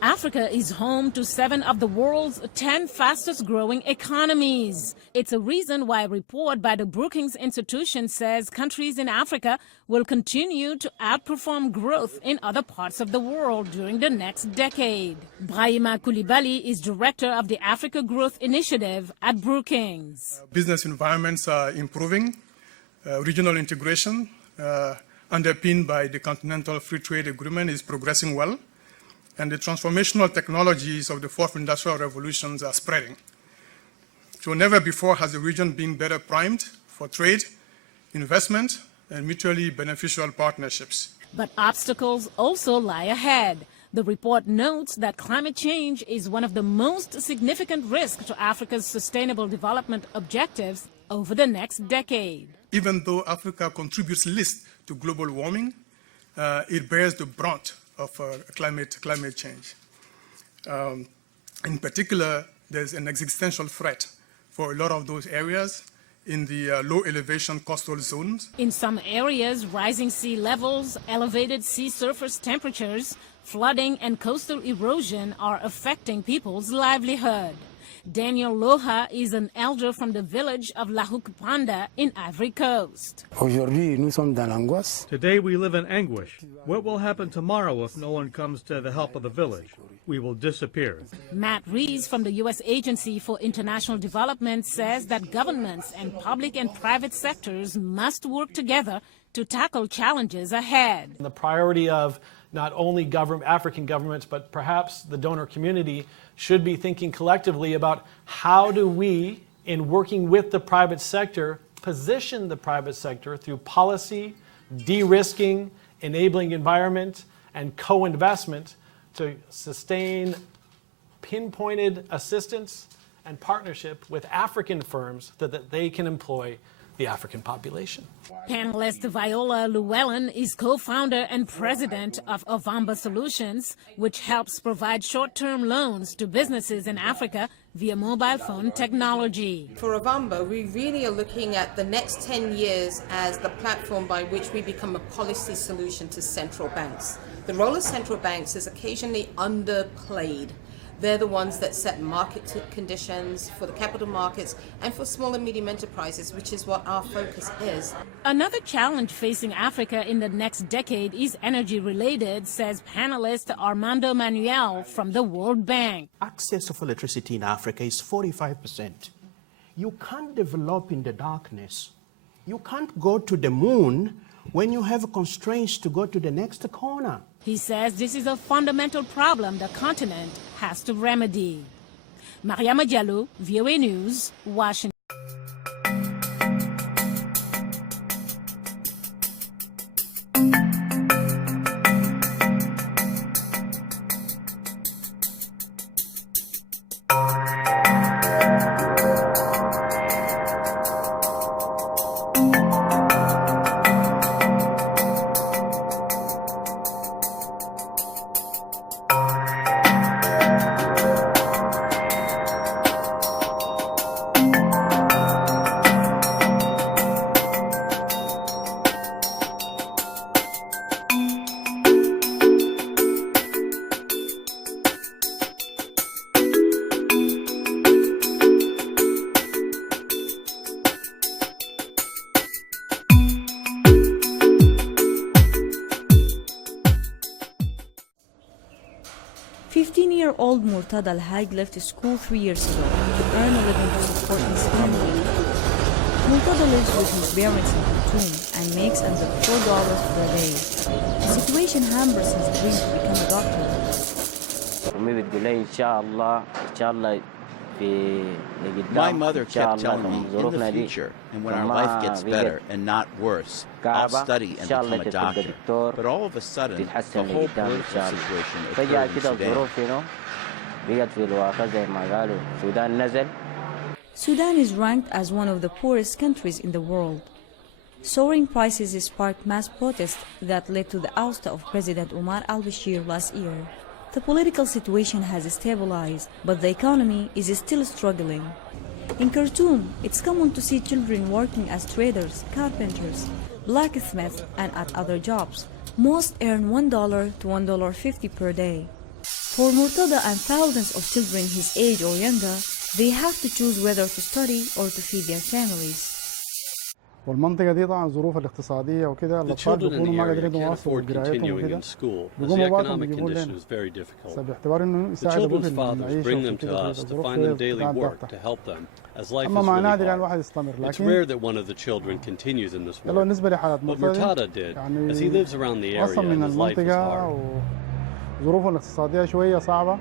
Africa is home to 7 of the world's 10 fastest growing economies. It's a reason why a report by the Brookings Institution says countries in Africa will continue to outperform growth in other parts of the world during the next decade. Brahima Koulibaly is director of the Africa Growth Initiative at Brookings. Business environments are improving. Regional integration, underpinned by the Continental Free Trade Agreement, is progressing well. And the transformational technologies of the fourth industrial revolutions are spreading. So never before has the region been better primed for trade, investment, and mutually beneficial partnerships. But obstacles also lie ahead. The report notes that climate change is one of the most significant risks to Africa's sustainable development objectives over the next decade. Even though Africa contributes least to global warming, it bears the brunt of climate change. In particular, there's an existential threat for a lot of those areas in the low elevation coastal zones. In some areas, rising sea levels, elevated sea surface temperatures, flooding and coastal erosion are affecting people's livelihood. Daniel Loha is an elder from the village of La Hukpanda in Ivory Coast. Today we live in anguish. What will happen tomorrow if no one comes to the help of the village? We will disappear. Matt Rees from the U.S. Agency for International Development says that governments and public and private sectors must work together to tackle challenges ahead. The priority of not only African governments, but perhaps the donor community should be thinking collectively about how do we, in working with the private sector, position the private sector through policy, de-risking, enabling environment, and co-investment to sustain pinpointed assistance and partnership with African firms that they can employ the African population. Panelist Viola Llewellyn is co-founder and president of Ovamba Solutions, which helps provide short-term loans to businesses in Africa via mobile phone technology. For Ovamba, we really are looking at the next 10 years as the platform by which we become a policy solution to central banks. The role of central banks is occasionally underplayed. They're the ones that set market conditions for the capital markets and for small and medium enterprises, which is what our focus is. Another challenge facing Africa in the next decade is energy related, says panelist Armando Manuel from the World Bank. Access of electricity in Africa is 45%. You can't develop in the darkness. You can't go to the moon when you have constraints to go to the next corner. He says this is a fundamental problem the continent has to remedy. Mariama Diallo, VOA News, Washington. Old Murtada Al-Haig left school 3 years ago to earn a living to support his family. Murtada lives with his parents in Khartoum and makes under $4 per day. The situation hampers his dream to become a doctor. My mother kept telling me, in the future, and when our life gets better and not worse, I'll study and become a doctor. But all of a sudden, the whole political situation occurred in Sudan. Sudan is ranked as one of the poorest countries in the world. Soaring prices sparked mass protests that led to the ouster of President Omar al-Bashir last year. The political situation has stabilized, but the economy is still struggling. In Khartoum, it's common to see children working as traders, carpenters, blacksmiths, and at other jobs. Most earn $1 to $1.50 per day. For Murtada and thousands of children his age or younger, they have to choose whether to study or to feed their families. والمنطقة دي طبعا الظروف الاقتصادية وكده الأطفال بيكونوا ما قادرين يواصلوا قراءتهم وكده بيقوموا باتهم بيجيبوا لنا باعتبار إنه يساعدوا في المعيشة وكده في الظروف ضغطة. أما مع نادر الواحد يستمر لكن يلا بالنسبة لحالات مرتضى يعني أصلا من المنطقة وظروفهم الاقتصادية شوية صعبة.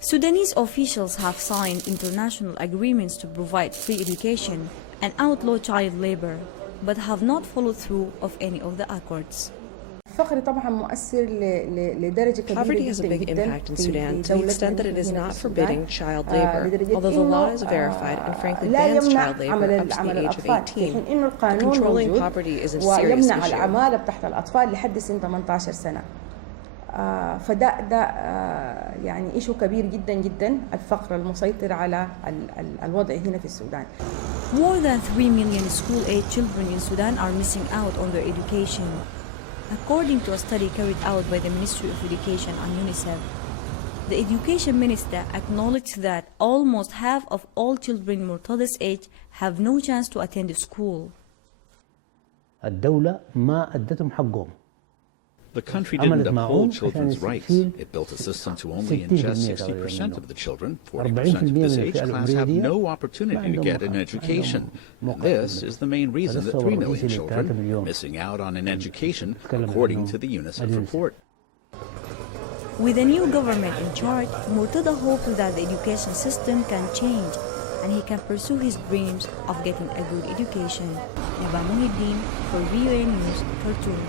Sudanese officials have signed international agreements to provide free education and outlaw child labor, but have not followed through of any of the accords. Poverty has a big impact in Sudan to the extent that it is not forbidding child labor, although the law is verified and frankly bans child labor up to the age of 18. Controlling poverty is a serious issue. فده يعني إيشو كبير جدا جدا الفقر المسيطر على الوضع هنا في السودان. More than 3 million school-age children in Sudan are missing out on their education, according to a study carried out by the Ministry of Education and UNICEF. The Education Minister acknowledged that almost half of all children Murtada's age have no chance to attend school. الدولة ما أدتهم حقهم. The country didn't uphold children's rights. It built a system to only ingest 60% of the children. 40% of this age class have no opportunity to get an education. And this is the main reason that 3 million children are missing out on an education, according to the UNICEF report. With a new government in charge, Murtada hopes that the education system can change and he can pursue his dreams of getting a good education. Naba Mohiedeen for VOA News, Khartoum.